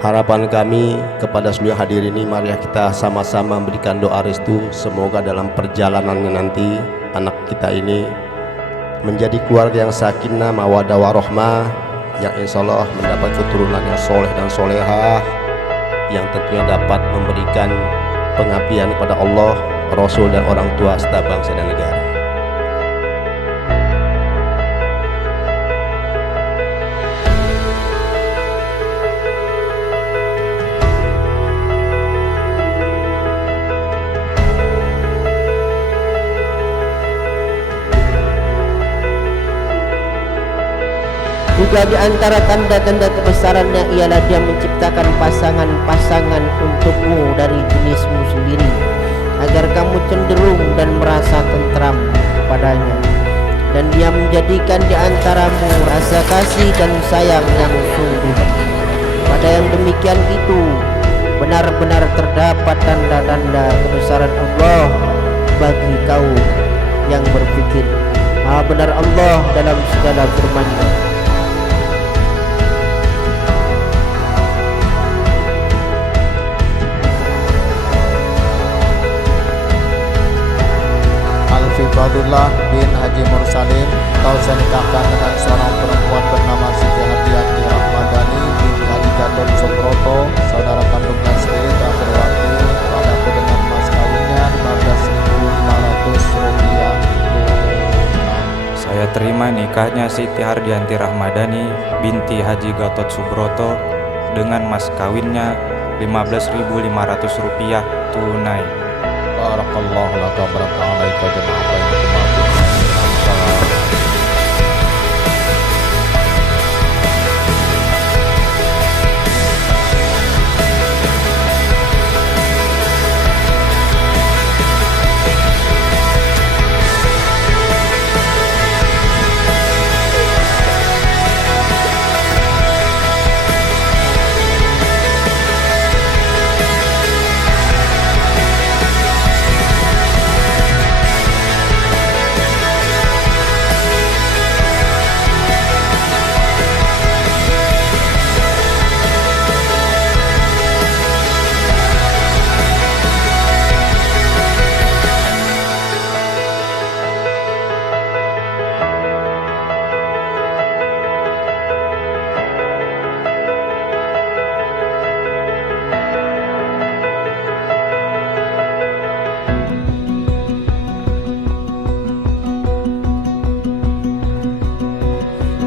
Harapan kami kepada seluruh hadirin ini, mari kita sama-sama memberikan doa restu, semoga dalam perjalanannya nanti anak kita ini menjadi keluarga yang sakinah, mawaddah warahmah, yang insyaallah mendapat keturunan yang soleh dan solehah, yang tentunya dapat memberikan pengabdian kepada Allah, Rasul dan orang tua serta bangsa dan negara. Juga di antara tanda-tanda kebesarannya ialah Dia menciptakan pasangan-pasangan untukmu dari jenismu sendiri, agar kamu cenderung dan merasa tentram kepadanya. Dan Dia menjadikan di antaramu rasa kasih dan sayang yang sungguh. Pada yang demikian itu benar-benar terdapat tanda-tanda kebesaran Allah bagi kau yang berpikir. Maha benar Allah dalam segala firman-Nya. Fadullah bin Haji Mursalin kau saya nikahkan dengan seorang perempuan bernama Siti Hardianti Rahmadani binti Haji Gatot Subroto, saudara kandungnya sendiri, telah berwaktu padaku dengan mas kawinnya 15.500 rupiah. Saya terima nikahnya Siti Hardianti Rahmadani binti Haji Gatot Subroto dengan mas kawinnya 15.500 rupiah tunai. Barakallahu laka barakalaika jemaah.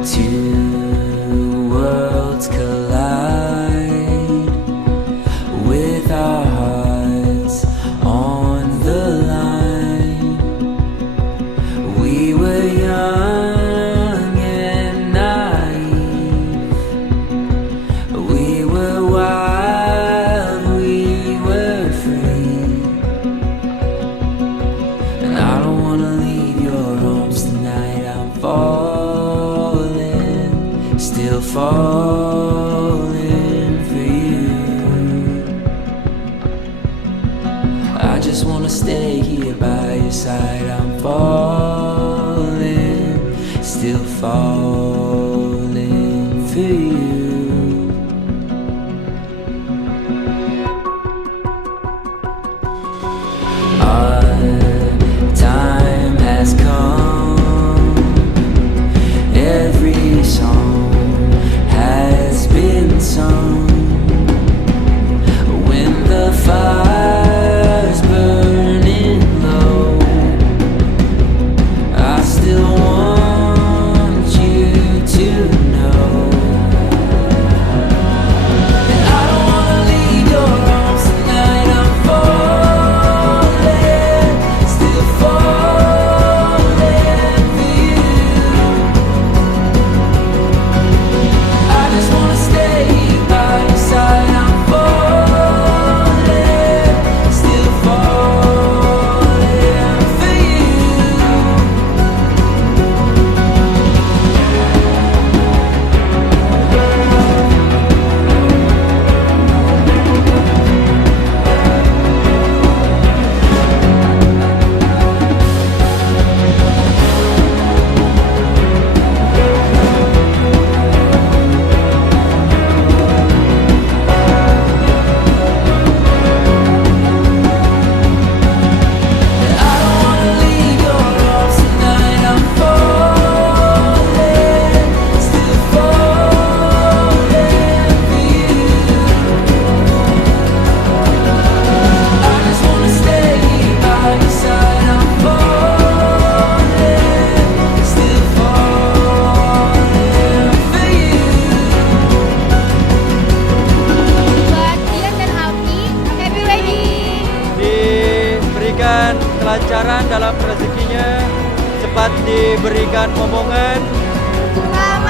Two worlds collide with our hearts on the line. We were young and naive. We were wild, we were free. And I don't wanna leave your arms tonight. I'm still falling for you. I just wanna stay here by your side. I'm falling, still falling for you. Our time has come. Every song has been sung. When the fire's burning low, I still want you to know dapat diberikan momongan. Kami